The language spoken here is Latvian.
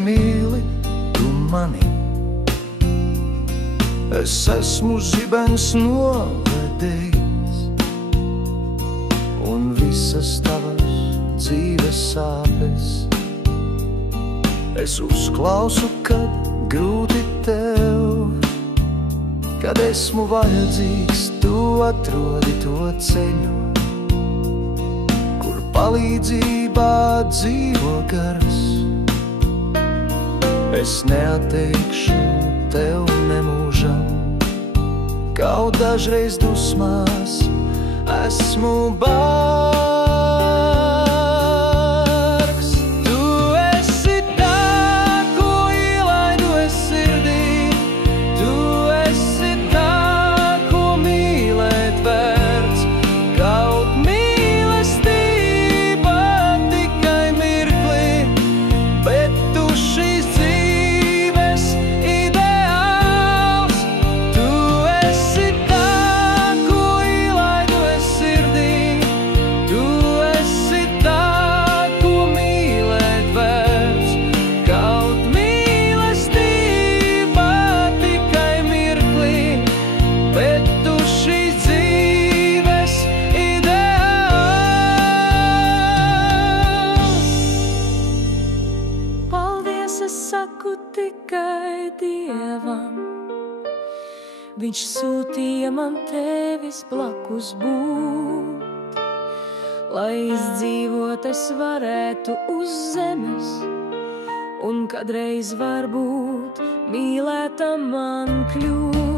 nemīli tu mani. Es esmu zibens novedējis, un visas tavas dzīves sāpes es uzklausu, kad grūti tev. Kad esmu vajadzīgs, tu atrodi to ceļu, kur palīdzībā dzīvo gars. Es neatteikšu tev nemūžam, kaut dažreiz dusmās esmu bargs. Tu esi tā, ko ielaidu es sirdī, tu esi tā, ko mīlēt vērts, kaut mīlestība tikai mirkli, bet tu šīs dzīves ideāls. Tu esi tā, ko ielaidu es sirdī, tu esi tā, ko mīlēt vērts, kaut mīlestība tikai mirkli, bet tu šīs dzīves ideāls. Paldies, es saku tikai Dievam, Viņš sūtīja man tevis blakus būt, lai izdzīvot es varētu uz zemes, un kadreiz varbūt mīlētam man kļūt.